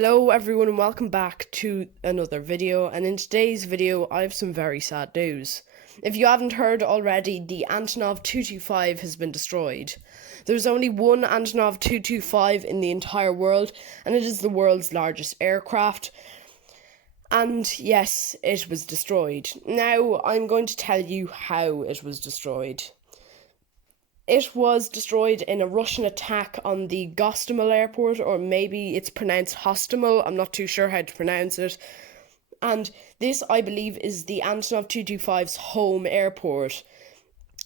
Hello everyone and welcome back to another video, and in today's video I have some very sad news. If you haven't heard already, the Antonov 225 has been destroyed. There's only one Antonov 225 in the entire world, and it is the world's largest aircraft. And yes, it was destroyed. Now I'm going to tell you how it was destroyed. It was destroyed in a Russian attack on the Gostomel airport, or maybe it's pronounced Hostomel, I'm not too sure how to pronounce it. And this, I believe, is the Antonov 225's home airport.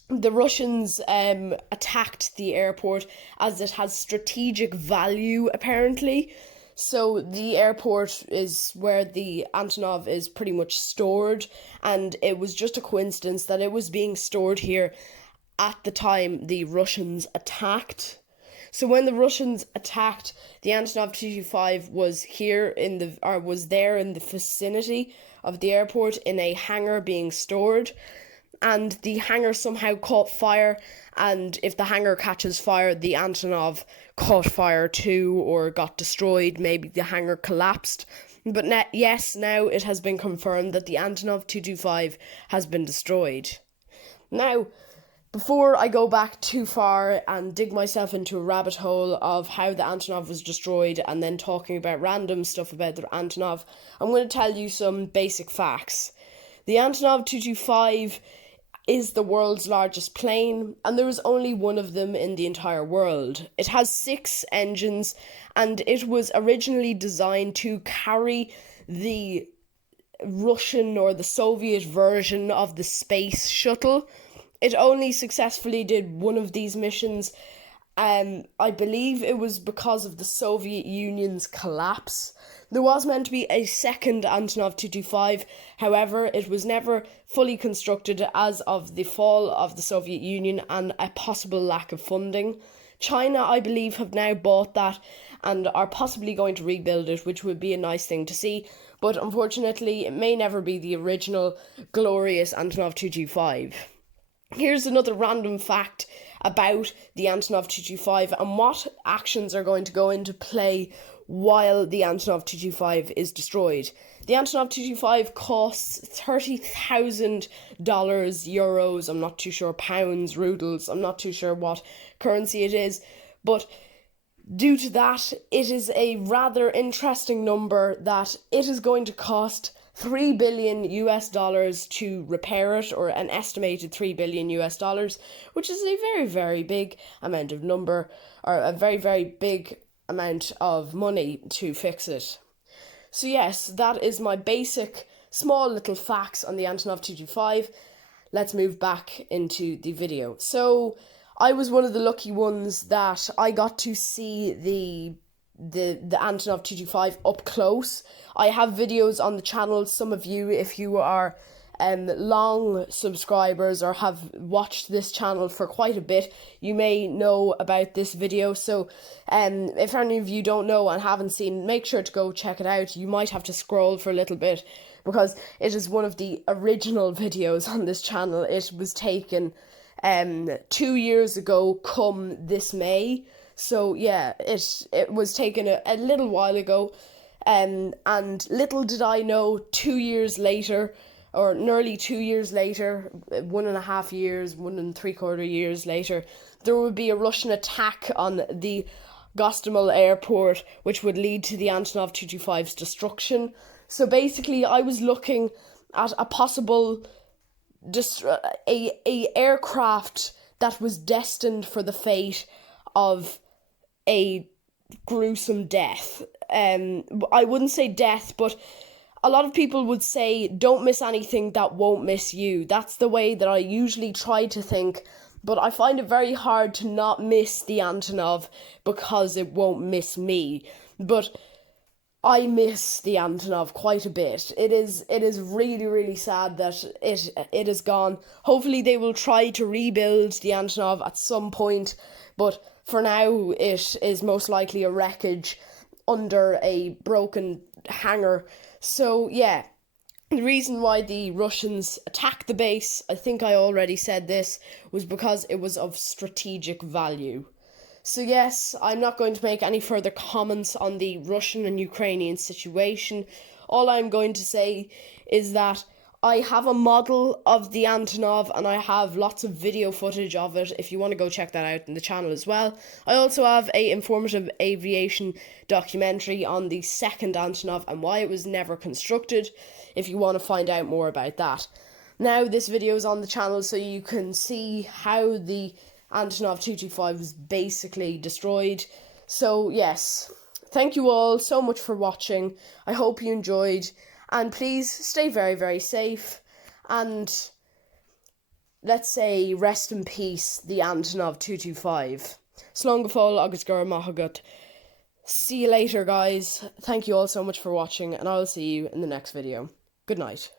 The Russians attacked the airport as it has strategic value, apparently. So the airport is where the Antonov is pretty much stored, and it was just a coincidence that it was being stored here at the time the Russians attacked. So when the Russians attacked, the Antonov 225 was there in the vicinity of the airport in a hangar being stored, and the hangar somehow caught fire, and if the hangar catches fire, the Antonov caught fire too, or got destroyed. Maybe the hangar collapsed. But now it has been confirmed that the Antonov 225 has been destroyed. Now, before I go back too far and dig myself into a rabbit hole of how the Antonov was destroyed and then talking about random stuff about the Antonov, I'm going to tell you some basic facts. The Antonov 225 is the world's largest plane, and there is only one of them in the entire world. It has 6 engines, and it was originally designed to carry the Russian or the Soviet version of the space shuttle. It only successfully did one of these missions. I believe it was because of the Soviet Union's collapse. There was meant to be a second Antonov 225, however, it was never fully constructed as of the fall of the Soviet Union and a possible lack of funding. China, I believe, have now bought that and are possibly going to rebuild it, which would be a nice thing to see. But unfortunately, it may never be the original glorious Antonov 225. Here's another random fact about the Antonov 225 and what actions are going to go into play while the Antonov 225 is destroyed. The Antonov 225 costs $30,000, euros, I'm not too sure, pounds, rubles, I'm not too sure what currency it is, but due to that, it is a rather interesting number that it is going to cost $3 billion to repair it, or an estimated $3 billion, which is a very, very big amount of number, or a very, very big amount of money to fix it. So yes, that is my basic small little facts on the Antonov 225. Let's move back into the video. So I was one of the lucky ones that I got to see the Antonov 225 up close. I have videos on the channel. Some of you, if you are long subscribers or have watched this channel for quite a bit, you may know about this video. So if any of you don't know and haven't seen, make sure to go check it out. You might have to scroll for a little bit because it is one of the original videos on this channel. It was taken 2 years ago come this May. So yeah, it was taken a little while ago, and little did I know, 2 years later, or nearly 2 years later, 1.5 years, 1.75 years later, there would be a Russian attack on the Gostomel airport, which would lead to the Antonov 225's destruction. So basically, I was looking at a possible a aircraft that was destined for the fate of a gruesome death. I wouldn't say death, but a lot of people would say, don't miss anything that won't miss you. That's the way that I usually try to think, but I find it very hard to not miss the Antonov because it won't miss me. But I miss the Antonov quite a bit. It is really, really sad that it is gone. Hopefully they will try to rebuild the Antonov at some point, but for now it is most likely a wreckage under a broken hangar. So yeah, the reason why the Russians attacked the base, I think I already said this, was because it was of strategic value. So yes, I'm not going to make any further comments on the Russian and Ukrainian situation. All I'm going to say is that I have a model of the Antonov and I have lots of video footage of it if you want to go check that out in the channel as well. I also have a informative aviation documentary on the second Antonov and why it was never constructed if you want to find out more about that. Now this video is on the channel so you can see how the Antonov 225 was basically destroyed. So yes, thank you all so much for watching. I hope you enjoyed. And please stay very, very safe. And let's say rest in peace, the Antonov 225. Slán go fóill agus gur maith agat. See you later, guys. Thank you all so much for watching, and I'll see you in the next video. Good night.